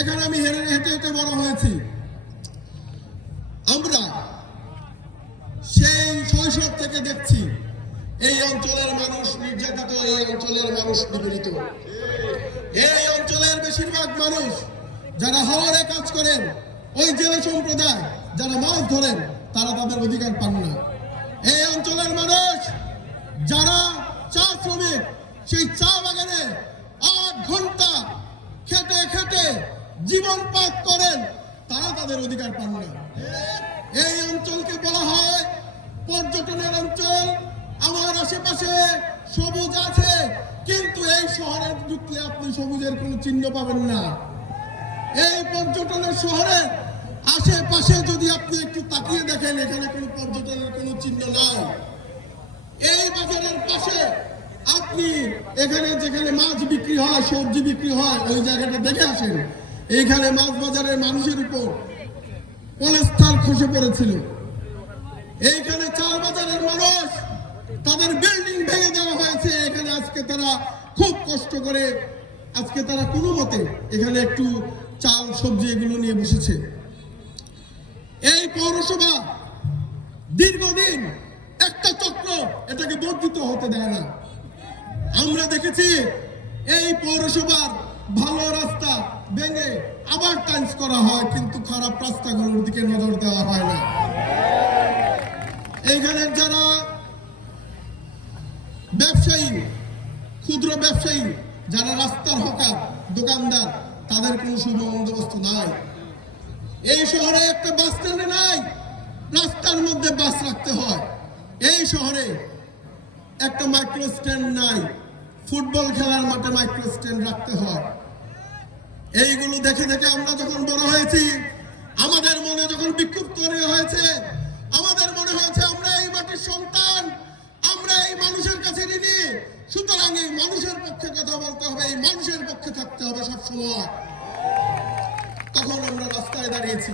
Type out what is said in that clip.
এখানে আমি হেঁটে হেঁটে বড় হয়েছি। আমরা সেই শৈশব থেকে দেখছি এই অঞ্চলের মানুষ নির্যাতিত, এই অঞ্চলের মানুষ নিপীড়িত। এই অঞ্চলের বেশিরভাগ মানুষ যারা হাওরে কাজ করেন, ওই জেলে সম্প্রদায় যারা মাছ ধরেন, তারা তাদের অধিকার পান না। এই অঞ্চলের মানুষ যারা চা শ্রমিক, সেই চা বাগানে 8 ঘন্টা খেটে খেটে জীবন পাত করেন, তারা তাদের অধিকার পান না। এই অঞ্চলকে বলা হয় পর্যটনের অঞ্চল। আমার আশেপাশে সবুজ আছে, কিন্তু এই শহরে ঢুকলে আপনি সবুজের কোনো চিহ্ন পাবেন না। এই পর্যটনের শহরের আশেপাশে যদি আপনি একটু তাকিয়ে দেখেন, এখানে কোনো পর্যটনের কোনো চিহ্ন নাই। এই বাজারের পাশে আপনি এখানে যেখানে মাছ বিক্রি হয়, সবজি বিক্রি হয়, ওই জায়গাটা দেখে আসেন। এইখানে মাছ বাজারের মানুষের উপর পলেস্তার খসে পড়েছিল। এইখানে চাল বাজারের মানুষ, তাদের বিল্ডিং ভেঙে দেওয়া হয়েছে। এখানে আজকে তারা খুব কষ্ট করে আজকে তারা কোনো মতে এখানে একটু চাল সবজি এগুলো নিয়ে বসেছে। এই পৌরসভা দীর্ঘদিন একটা চক্র এটাকে বর্ধিত হতে দেয় না। আমরা দেখেছি এই পৌরসভার ভালো রাস্তা ভেঙে আবার টাইলস করা হয়, কিন্তু খারাপ রাস্তাগুলোর দিকে নজর দেওয়া হয় না। এইখানের যারা ব্যবসায়ী, ক্ষুদ্র ব্যবসায়ী, যারা রাস্তার হকার দোকানদার, তাদের কোনো সুবন্দোবস্ত নাই। এই শহরে একটা বাস স্ট্যান্ড নাই, রাস্তার মধ্যে বাস রাখতে হয়। এই শহরে একটা মাইক্রো স্ট্যান্ড নাই, ফুটবল খেলার মাঠে মাইক্রো স্ট্যান্ড রাখতে হয়। এইগুলো দেখে দেখে আমরা যখন বড় হয়েছি, আমাদের মনে যখন বিক্ষোভ তৈরি হয়েছে, আমাদের মনে হয়েছে আমরা এই মাটির সন্তান, আমরা এই মানুষের কাছে ঋণী। সুতরাং এই মানুষের পক্ষে কথা বলতে হবে, এই মানুষের পক্ষে থাকতে হবে সবসময়। তখন আমরা রাস্তায় দাঁড়িয়েছি।